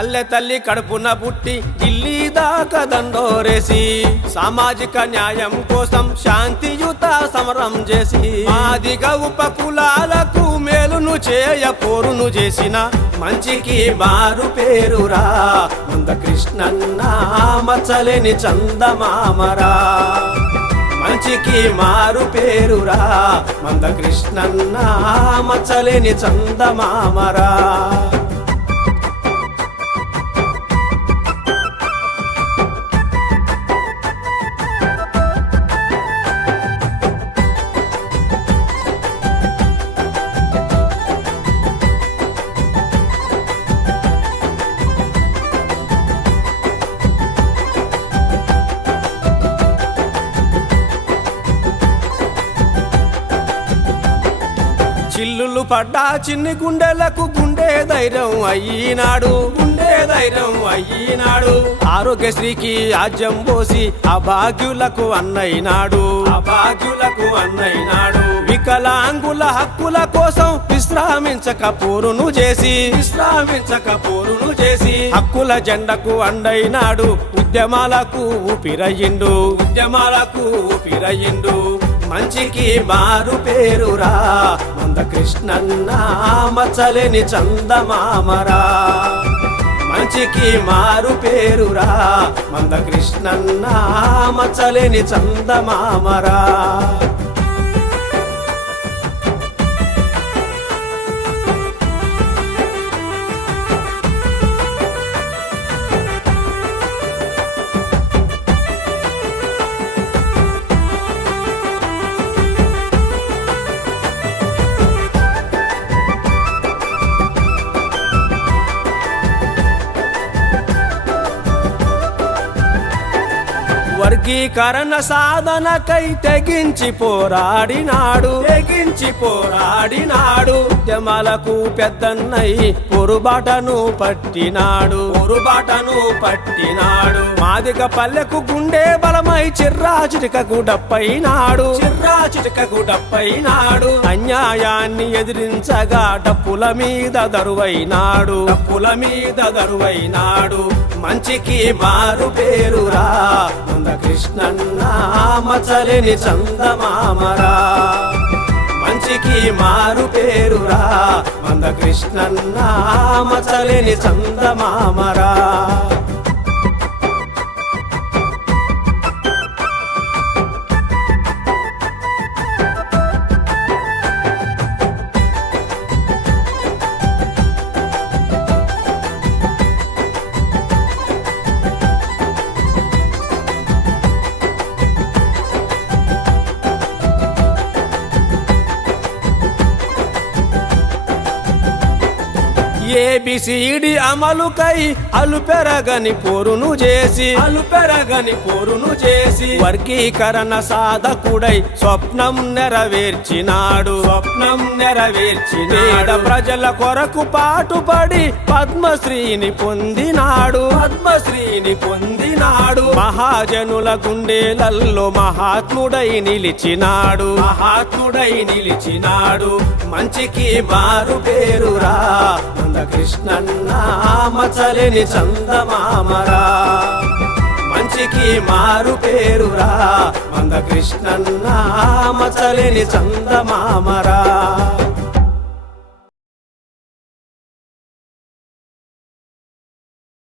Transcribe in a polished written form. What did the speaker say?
పల్లె తల్లి కడుపున పుట్టి ఢిల్లీ దాకా దండోరేసి సామాజిక న్యాయం కోసం శాంతియుత సమరం చేసి ఆదిగా ఉపకులాలకు మేలును చేయ పోరును చేసిన మంచికి మారు పేరురా మందకృష్ణన్న మచ్చలేని చందమామరా మంచికి మారు పేరురా మందకృష్ణన్న మచ్చలేని చందమామరా చిల్లులు పడ్డా చిన్ని గుండెలకు గుండె ధైర్యం అయ్యినాడు ఆరోగ్యశ్రీకి ఆజ్యం పోసి అభాగ్యులకు అన్నైనాడు వికలాంగుల హక్కుల కోసం విశ్రామించక పోరును చేసి హక్కుల జెండకు అండైనాడు ఉద్యమాలకు ఊపిరయ్యిండు మంచికి మారు పేరురా మందకృష్ణన్న మచ్చలేని చందమామరా మంచికి మారు పేరురా మందకృష్ణన్న మచ్చలేని చందమామరా వర్గీకరణ సాధనకై తెగించి పోరాడినాడు ఉద్యమాలకు పెద్దన్నై పొరుబాటను పట్టినాడు మాదిగ పల్లెకు గుండె బలమై చిర్రాచిటికకు డప్పైనాడు అన్యాయాన్ని ఎదిరించగా డప్పుల మీద దరువైనాడు మంచికి మారు పేరురా మందకృష్ణన్న మచ్చలేని చందమామరా మంచికి మారు పేరురా మందకృష్ణన్న మచ్చలేని చందమామరా ఏబిసిడి అమలుకై అలుపెరగని పోరును చేసి వర్గీకరణ సాధకుడై స్వప్నం నెరవేర్చినాడు ప్రజల కొరకు పాటుపడి పద్మశ్రీని పొందినాడు మహాజనుల గుండెలల్లో మహాత్ముడై నిలిచినాడు మంచికి మారు పేరురా మందకృష్ణన్న మచ్చలేని చందమామరా మంచికి మారు పేరురా మందకృష్ణన్న మచ్చలేని చందమామరా